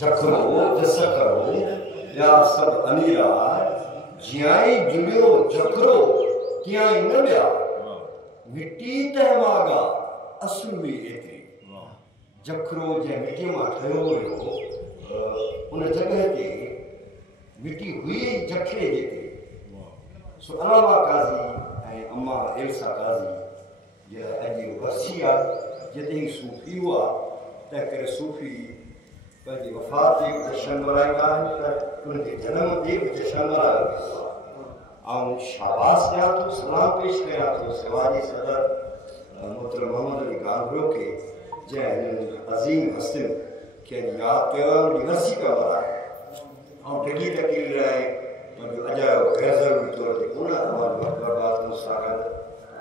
जखरो जस करो या सब अनिया जियाई जुलियो जखरो तियाई न बिया मिट्टी ते वागा असुल में एतरी जखरो जे मिट्टी मां ठयो हुयो उन जगह ते मिट्टी हुई जखरे जेते सो अलावा काजी ऐं अम्मा एल्सा काजी जे अॼु वसी आहे जिते ई सूफ़ी हुआ तंहिं करे सूफ़ी पंहिंजी वफ़ात ते जश्न मल्हाईंदा आहिनि त उनजे जनम ते बि जश्न मल्हायो वेंदो आहे ऐं शाबाश ॾियां थो सलाम पेश कयां थो सिवाजी सदर मोहतरम मोहम्मद अली गांधरो खे जंहिं हिननि अज़ीम हस्तिन खे यादि कयो आहे उनजी वरसी पिया मल्हाए ऐं ढिघी तकलीफ़ लाइ पंहिंजो अजायो गैर ज़रूरी तौर ते कोन आवाज़ बर्बाद मुसागत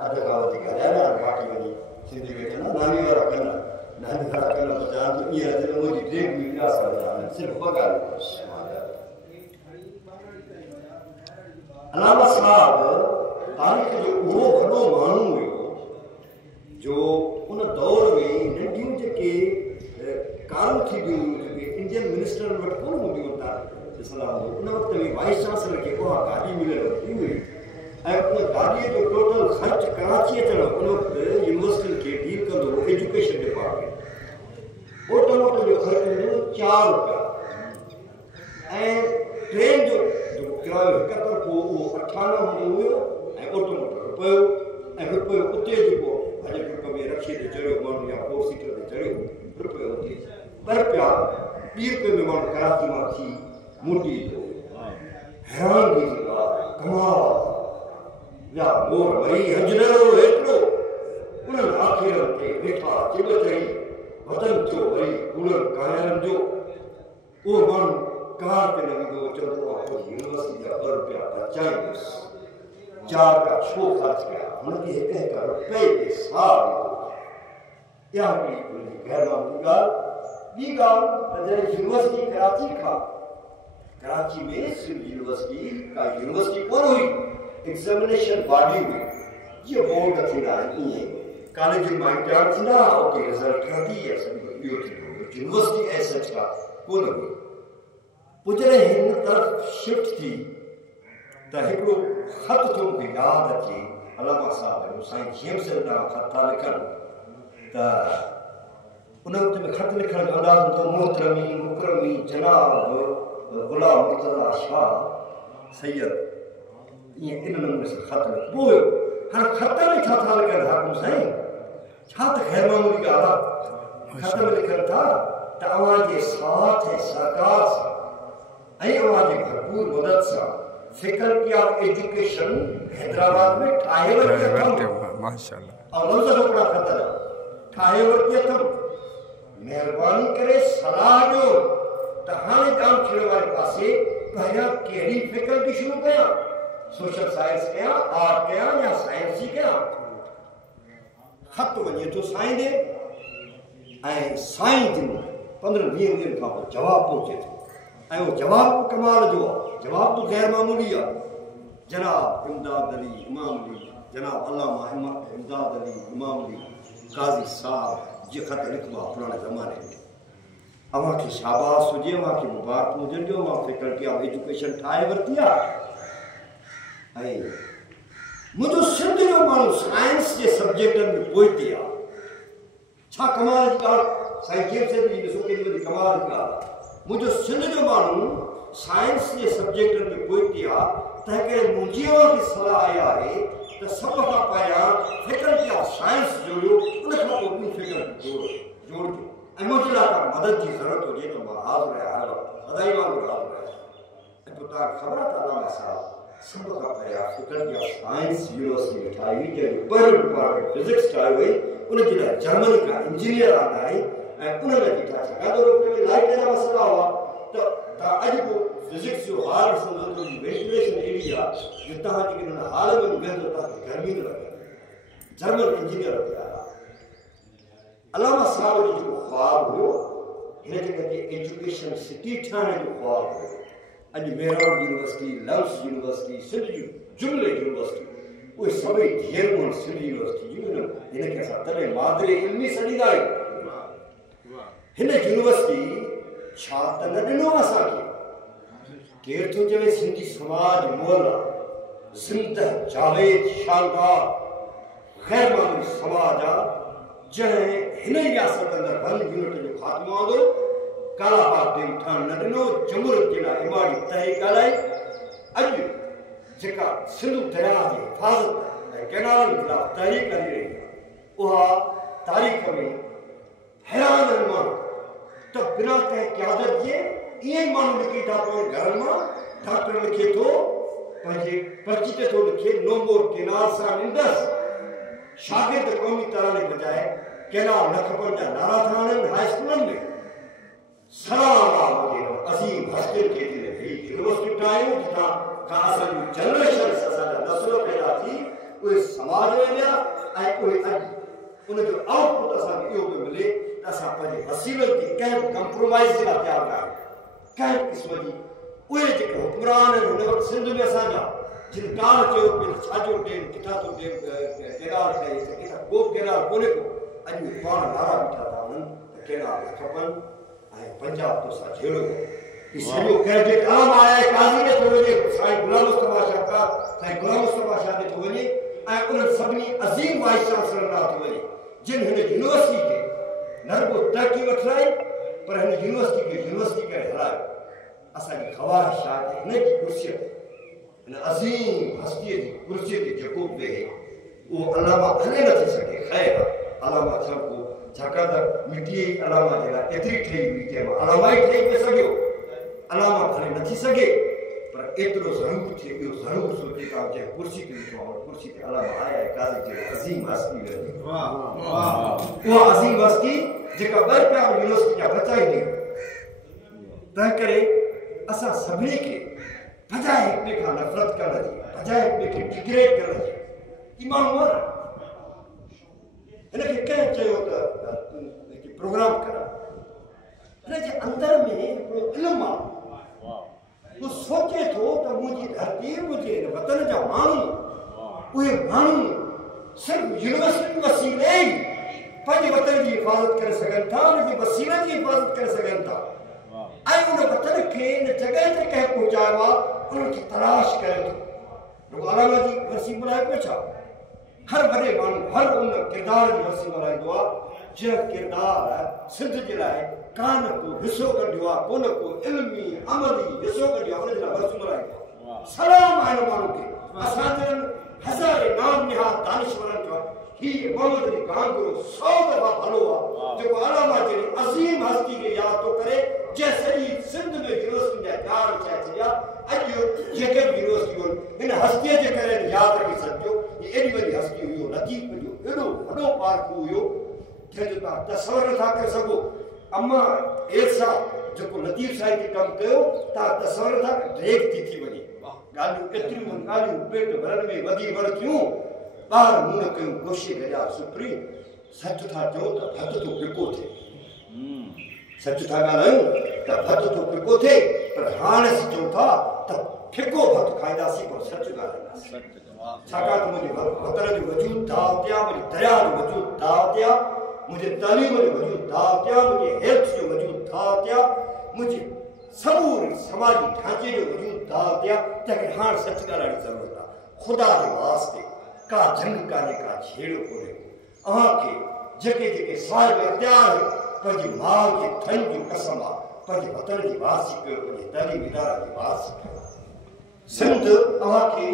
अध खां वधीक हलाइणा बाक़ी वञी सिंधी में चवंदा नानी वारा कन नानी वारा कन ॿुधायां थो ईअं अॼु मुंहिंजी ड्रेक बि विया सघंदा आहिनि सिर्फ़ु ॿ ॻाल्हियूं अलामा साहब तारीख़ जो उहो वॾो माण्हू हुयो जो उन दौर में नंढियूं जेके कारूं थींदियूं हुयूं जेके इंडियन मिनिस्टरनि वटि कोन हूंदियूं ॾिसंदा हुआ उन वक़्त में वाइस चांसलर खे उहा गाॾी मिलियल हुई ऐं उन गाॾीअ जो टोटल ख़र्च कराची अचणु उन वक़्तु यूनिवर्सिटियुनि खे डील कंदो हो एजुकेशन डिपार्टमेंट ओटो मोटो जो ख़र्चु हूंदो ₹4 ऐं ट्रेन जो किरायो हिक तरफ़ो उहो 98 हूंदो हुयो ऐं ओटो मोटो रुपयो ऐं रुपयो उते जेको हज ट्रिप में रक्षे ते चढ़ियो माण्हू या 4 सीटर ते चढ़ियो रुपयो उते ₹2 ₹2 में माण्हू कराची मां थी मोटी ईंदो हैरानगी जी ॻाल्हि कमाल या मोर वरी हज न रहो हेतिरो उन्हनि आख़िरनि ते वेठा चिब चई वतन थियो वरी कूड़नि कायरनि जो उहो माण्हू कार ते न वेंदो चवंदो आहे यूनिवर्सिटी जा ₹2 बचाईंदुसि 4 का छो ख़र्च कया हुनखे हिक हिक रुपए ते साह ॾिनो इहा हिकिड़ी गैर मामूली ॻाल्हि ॿी ॻाल्हि त जॾहिं यूनिवर्सिटी कराची में सिंध यूनिवर्सिटी का यूनिवर्सिटी कोन हुई एग्ज़ामिनेशन बॉडी में जीअं बोर्ड थींदा आहिनि ईअं कॉलेजनि मां इम्तिहान थींदा उते रिज़ल्ट ठहंदी ऐं इहो थींदो यूनिवर्सिटी ऐं सच का कोन हुई पोइ जॾहिं हिन तरफ़ शिफ्ट थी त हिकिड़ो ख़त थो मूंखे यादि अचे अलामा साहिब साईं जेम्सन ॾांहुं ख़त था लिखनि त उन वक़्त में ख़त लिखण जो अंदाज़ हूंदो मोहतरमी मुकरमी जनाब गुलाम मुर्तज़ा शाह सैयद ईअं इन नमूने सां ख़त लिखबो हुयो हाणे ख़त में छा था लिखनि हाकुम साईं छा त ख़ैर मामूली ॻाल्हि आहे ख़त में लिखनि था त अव्हांजे साथ ऐं सरकार सां ऐं अव्हांजे भरपूर मदद सां फैकल्टी ऑफ एजुकेशन हैदराबाद में ठाहे वरिती अथमि माशाअल्लाह ऐं लफ़्ज़ हिकिड़ा ख़त ठाहे वरिती अथमि महिरबानी करे सलाह ॾियो त हाणे ॼाण थियण वारे पासे पहिरियां कहिड़ी फैकल्टी शुरू कयां सोशल साइंस कयां आर्ट कयां या साइंस जी कयां ख़त वञे थो साईं ॾे ऐं साईं जिन 15-20 ॾींहंनि खां पोइ जवाबु पहुचे थो ऐं उहो जवाबु कमाल जो आहे जवाबु तो गैर मामूली आहे जनाब इमदाद अली इमाम अली जनाब अल्लामा इमदाद अली इमाम अली काज़ी साहब जी ख़त लिखबो आहे पुराणे ज़माने में अव्हांखे शाबाश हुजे अव्हांखे मुबारक हुजनि जो मां फैकल्टी ऑफ एजुकेशन ठाहे वरिती आहे ऐं मुंहिंजो सिंध जो माण्हू साइंस जे सब्जेक्टनि में पोइते आहे छा कमाल जी ॻाल्हि साईं जेम्सन जी ॾिसो केॾी वॾी कमाल जी ॻाल्हि आहे मुंहिंजो सिंध जो माण्हू साइंस जे सब्जेक्टनि में पोइते आहे तंहिं करे मुंहिंजी अव्हांखे सलाह आई आहे त सभ खां पहिरियां फैकल्टी ऑफ साइंस जोड़ियो उन खां पोइ ॿियूं फैकल्टी जोड़िजो ऐं मुंहिंजे लाइ का मदद जी ज़रूरत हुजे त मां हाज़िर आहियां हर वक़्तु सदाई वांगुरु हाज़िर आहियां ऐं पोइ तव्हांखे ख़बर आहे त अलामा साहब सभ खां पहिरियां फैकल्टी ऑफ साइंस यूनिवर्सिटी में ठाही हुई जंहिंजो पहिरियों डिपार्टमेंट फिज़िक्स ठाही हुई उनजे लाइ जर्मनी खां इंजीनियर आंदा आहिनि ऐं उन्हनि जी ठाही में लाइट जा मसइला हुआ त तव्हां अॼु पोइ फिज़िक्स जो हाल ॾिसंदो त वेंटिलेशन अहिड़ी आहे जो तव्हां जेके हिन हाल में वेंदो तव्हांखे गर्मी न लॻे जर्मन इंजीनियर थिया अलामा साहब जो जेको ख्वाबु हुयो हिन जॻह ते एजुकेशन सिटी ठाहिण जो ख्वाबु हुयो अॼु मेरठ यूनिवर्सिटी लव्स यूनिवर्सिटी सिंध जूं जुमिले यूनिवर्सिटी उहे सभई धीअरूं सिंध यूनिवर्सिटी जूं हिनखे असां तॾहिं मादरे इल्मी सॾींदा आहियूं हिन यूनिवर्सिटी छा त न ॾिनो असांखे केरु थो चवे सिंधी समाज मोल सिंध जावेद शानदार ग़ैर मामूली समाज आहे जंहिं हिन रियासत अंदरि 1 यूनिट जो ख़ात्मो आंदो कालाबाग ते ठहण न ॾिनो जमहूरियत जे लाइ इमाड़ी तहरीक हलाई अॼु जेका सिंधु दरिया जी हिफ़ाज़त ऐं कैनालनि खिलाफ़ तहरीक हली रही आहे उहा तारीख़ में हैरान आहिनि माण्हू त बिना कंहिं क़यादत जे ईअं ई माण्हू निकिरी था पवनि घरनि मां डॉक्टर लिखे थो पंहिंजे पर्ची ते थो लिखे नो मोर केनाल सां ईंदसि शागिर्द क़ौमी तराने बजाए केनाल न खपनि जा नारा था हणनि हाई स्कूलनि में सलाम आहे असीम हस्तियुनि खे थी रही यूनिवर्सिटी ठाहियूं जितां खां असांजूं जनरेशन असांजा नस्ल पैदा थी उहे समाज में विया ऐं उहे अॼु उनजो आउटपुट असांखे इहो पियो मिले त असां पंहिंजे वसीलनि खे कंहिं बि कंप्रोमाइज़ जे लाइ तयारु कान्हे कंहिं क़िस्म जी उहे जेके हुक्मरान आहिनि हुन वक़्तु सिंध में असांजा जिन काल चयो पियो छाजो टेम किथां थो टेम केनाल ठहे किथां को केनाल कोन्हे को अॼु उहे पाण नारा बीठा था वञनि त केनाल खपनि ऐं पंजाब तो सा झेड़ो सॼो कैडेट आम आया काज़ी ने थो वञे साईं गुलाम मुस्तफा शाह का साईं गुलाम मुस्तफा शाह ने थो वञे ऐं उन्हनि सभिनी अज़ीम वाइस चांसलर ॾांहुं थो वञे जिन हिन यूनिवर्सिटी खे न रुगो तरक़ी वठाई पर हिन यूनिवर्सिटी खे यूनिवर्सिटी करे हलायो असांजी ख़वाहिश आहे त हिन जी कुर्सीअ ते हिन अज़ीम हस्तीअ जी कुर्सीअ ते जेको बि वेहे उहो अलामा हले नथी सघे ख़ैर अलामा छा छाकाणि त मिटीअ जी अलामा जे लाइ एतिरी ठही हुई चइबो अलामा ई ठही पियो सघियो अलामा भले नथी सघे पर एतिरो ज़रूरु थिए इहो ज़रूरु सोचे था जंहिं कुर्सी ते ॾिठो आहे कुर्सी ते अलामा आया आहे काज़ी जे अज़ीम हस्ती वेंदी उहा अज़ीम हस्ती जेका ॿ रुपया यूनिवर्सिटी जा बचाईंदी तंहिं करे असां सभिनी खे बजाए हिक ॿिए खां नफ़रत करण जी बजाए हिक ॿिए खे डिग्रेड करण जी ई माण्हू आहे हिनखे कंहिं चयो त प्रोग्राम करा हिन जे अंदरि में हिकिड़ो इल्मु आहे हू सोचे थो त मुंहिंजी धरती मुंहिंजे हिन वतन जा माण्हू उहे माण्हू सिर्फ़ु यूनिवर्सिटी वसीले ई पंहिंजे वतन जी हिफ़ाज़त करे सघनि था उनजे वसीलनि जी हिफ़ाज़त करे सघनि था ऐं उन वतन खे इन जॻह ते कंहिं पहुचायो आहे उन्हनि खे तलाश करे थो अलामा जी वरसी बुलाए पियो छा हर वॾे माण्हू हर उन किरदार जी वरसी मल्हाईंदो आहे जंहिं किरदार सिंध जे लाइ कान को हिसो कढियो आहे कोन को इल्मी अमली हिसो कढियो आहे हुन जे लाइ वरसी मल्हाईंदो आहे सलाम आहे हिन माण्हू खे असां जन हज़ारे नाम निहाद दानिशवरनि जो ही मोहम्मद अली कानपुर 100 दफ़ा भलो आहे जेको अलामा जहिड़ी अज़ीम हस्ती खे यादि थो करे जंहिं सॼी सिंध में यूनिवर्सिटी जा प्यार विछाए छॾिया अॼु जेके बि यूनिवर्सिटियूं हिन हस्तीअ जे करे यादि रखी सघिजो हीअ एॾी वॾी हस्ती हुई लतीफ़ जो एॾो वॾो पार्क हुयो जंहिंजो तव्हां तसवर नथा करे सघो अम्मा एरसा जेको लतीफ़ साईं खे कमु कयो तव्हां तसवर नथा ड्रेक थी वञे ॻाल्हियूं केतिरियूं ॻाल्हियूं पेट भरण में वधी वण थियूं ॿार मुंहुं न कयूं कोशी गजा सुपरी सच था चओ त भत तो फिको थिए सच था ॻाल्हायूं त भत तो फिको थिए पर हाणे चऊं था त फिको भत खाईंदासीं पर सच ॻाल्हाईंदासीं छाकाणि त मुंहिंजे वतन जो वजूद दाव ते आहे मुंहिंजे दरिया जो वजूद दाव ते आहे मुंहिंजे तालीम जो वजूद दाव ते आहे मुंहिंजे हेल्थ जो वजूद दाव ते आहे मुंहिंजे समूरे समाजी ढांचे जो वजूद दाव ते आहे तंहिंखे हाणे सच ॻाल्हाइण जी ज़रूरत आहे ख़ुदा जे वास्ते का जंग कान्हे का छेड़ो कोन्हे अव्हांखे जेके जेके साहिब इख्तियार पंहिंजी माउ जे धन जी कसम आहे पंहिंजे वतन जी वारसी कयो पंहिंजे तालीम इदारा जी वारसी कयो सिंध अव्हांखे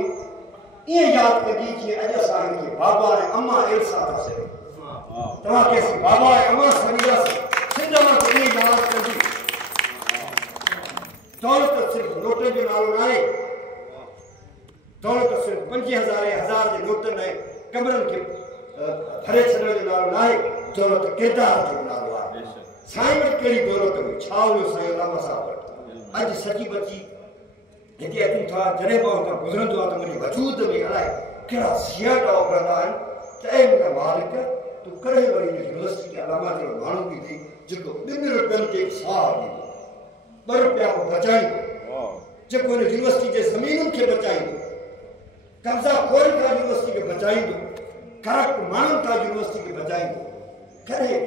ईअं यादि कंदी जीअं अॼु असां हिनखे बाबा ऐं अम्मा एरसा था सघूं तव्हांखे असीं बाबा ऐं अम्मा समुझंदासीं सिंध अव्हांखे ईअं यादि कंदी दौलत सिर्फ़ु नोटनि जो नालो न आहे दौलत सिर्फ़ु 5000 जे नोटनि ऐं कमरनि खे भरे छॾण जो नालो न आहे दौलत किरदार जो नालो आहे साईं वटि कहिड़ी दौलत हुई छा हुयो साईं अलामा साहब वटि अॼु सची बची हिते अचूं था जॾहिं मां हुतां गुज़रंदो आहे त मुंहिंजे वजूद में अलाए कहिड़ा सियाटा उभरंदा आहिनि त ऐं मुंहिंजा मालिक तूं कॾहिं वरी यूनिवर्सिटी खे अलामा जो माण्हू बि थी जेको 2 रुपयनि ते साह ॾींदो 2 रुपया बचाईंदो जेको हिन यूनिवर्सिटी जे ज़मीनुनि खे बचाईंदो कब्ज़ा खोल खां यूनिवर्सिटी खे बचाईंदो करप्ट माण्हुनि खां यूनिवर्सिटी खे बचाईंदो करे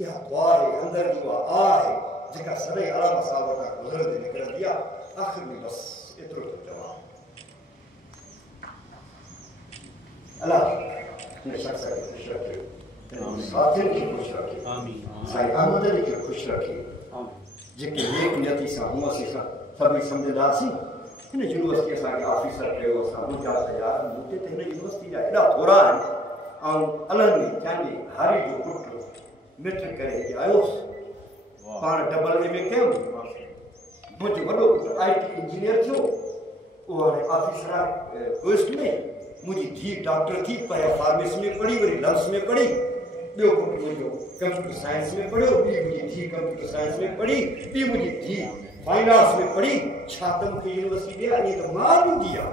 इहा दुआ है अंदर जी उहा आ है जेका सभई आराम सां वटां गुज़रंदी निकिरंदी आहे। आख़िर में बस एतिरो थो चवां, अलाह हिन शख़्स खे ख़ुशि रखे, साथियुनि खे ख़ुशि रखे, साईं अहमदनी खे ख़ुशि रखे, जेके नेक नियती सां हुमसी सां सभई सम्झंदासीं। हिन यूनिवर्सिटी असांखे ऑफिसर कयो, असां मुंहिंजा तयार मूंखे त हिन यूनिवर्सिटी जा एॾा थोरा आहिनि। ऐं अलनि में पंहिंजे हारी जो पुटु मैट्रिक करे हिते आयोसि, पाण डबल MA कयो, मुंहिंजो वॾो IT इंजीनियर थियो, उहो हाणे ऑफिसर आहे पोस्ट में। मुंहिंजी धीउ डॉक्टर थी, पहिरियों फार्मेसी में पढ़ी, वरी लंग्स में पढ़ी, ॿियो पुटु मुंहिंजो कंप्यूटर साइंस में पढ़ियो, ॿी मुंहिंजी धीउ कंप्यूटर साइंस में पढ़ी, ॿी मुंहिंजी धीउ फाइन आर्ट्स में पढ़ी। छा त मूंखे यूनिवर्सिटी ॾिया, ईअं त मां ॾींदी आहे,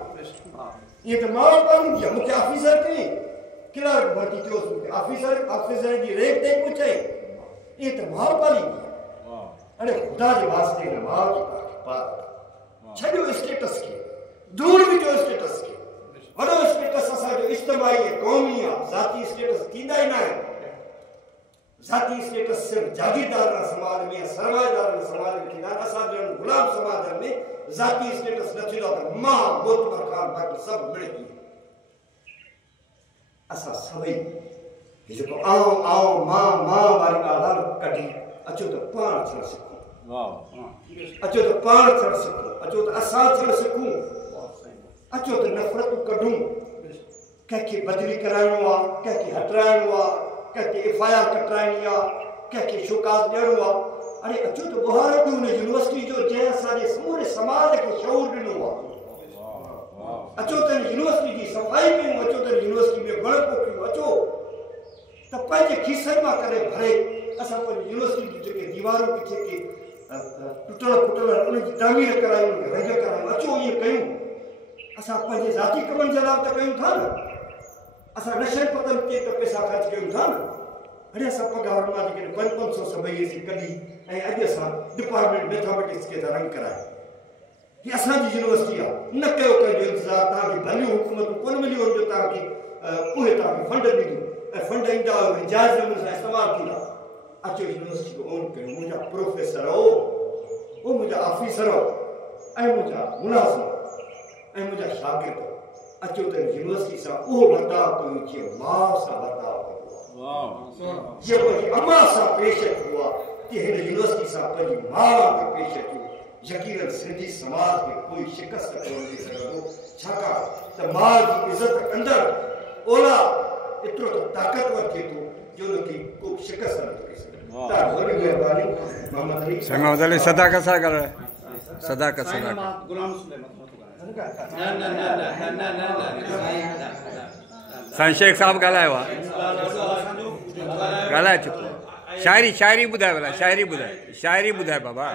ईअं त मां ॾींदी आहे। मूंखे ऑफिसर कई, क्लर्क भर्ती थियोसि, मूंखे ऑफिसर जी रैंक ताईं पहुचाई, ईअं त मां पालींदी आहे। अरे ख़ुदा जे वास्ते हिन माउ जी पाल छॾियो स्टेटस खे, दूर विझो स्टेटस खे। वॾो स्टेटस असांजो इज्तिमाही ऐं क़ौमी आहे, ज़ाती स्टेटस थींदा ई न आहिनि। ज़ाती स्टेटस सिर्फ़ु जागीरदार समाज में, सरमाएदार समाज में थींदा आहिनि। असां जहिड़नि ग़ुलाम समाजनि में ज़ाती स्टेटस न थींदो आहे त मां मोतबर ख़ान बाक़ी सभु मिड़ेई। असां सभई जेको आओ मां वारी ॻाल्हि कढी अचो त पाण थियणु सिखूं, अचो त पाण थियणु सिखूं, अचो त असां थियणु सिखूं, अचो त नफ़रतूं कढूं। कंहिंखे बदिली कराइणो आहे, कंहिंखे हटाइणो आहे, कंहिंखे FIR कटाइणी आहे, कंहिंखे शोकास ॾियणो आहे। अरे अचो त बुहार ॾियूं हुन यूनिवर्सिटी जो जंहिं असांजे समूरे समाज खे शऊर ॾिनो आहे। अचो त यूनिवर्सिटी जी सफ़ाई कयूं, अचो त यूनिवर्सिटी में वण पोखियूं, अचो त पंहिंजे खीसनि मां करे भरे असां पंहिंजी यूनिवर्सिटी जी जेके दीवारूं जेके टुटल फुटल उनजी तामीर करायूं, रंग करायूं, अचो ईअं कयूं। असां पंहिंजे ज़ाती कमनि जे लाइ त कयूं था न, असां नशे पतनि ते त पैसा ख़र्च कयूं था न। अरे असां पघार मां जेके 500 सभई कढी ऐं अॼु असां डिपार्टमेंट मैथमेटिक्स खे रंग कराए। हीअ असांजी यूनिवर्सिटी आहे, न कयो कंहिंजो इंतज़ारु, तव्हांखे भलियूं हुकूमतूं कोन मिलियूं जो तव्हांखे उहे तव्हांखे फंड ॾींदियूं ऐं फंड ईंदा वरी जाइज़ नमूने सां इस्तेमालु थींदा। अचो यूनिवर्सिटी खे ओन कयूं, मुंहिंजा प्रोफेसर हो, उहो मुंहिंजा ऑफिसर हो ऐं मुंहिंजा मुलाज़िम ऐं मुंहिंजा शागिर्द। अचो त यूनिवर्सिटी सां उहो बर्ताव कयूं जीअं माउ सां बर्ताव कबो आहे, जीअं पंहिंजी अम्मा सां पेश कबो आहे, तीअं हिन यूनिवर्सिटी सां पंहिंजी माउ खे पेश कयूं। यकीनन सिंधी समाज खे कोई शिकस्त कोन ॾेई सघंदो, छाकाणि त माउ जी इज़त कंदड़ औलाद एतिरो त ताक़तवर थिए थो जो हुनखे को शिकस्त न थो ॾेई सघे। वॾी महिरबानी मोहम्मद अली सदाकत सां ॻाल्हाए, सदाकत सां साईं शेख साहब ॻाल्हायो आहे, ॻाल्हाए चुको। शाइरी ॿुधाए भला, शाइरी ॿुधाए बाबा।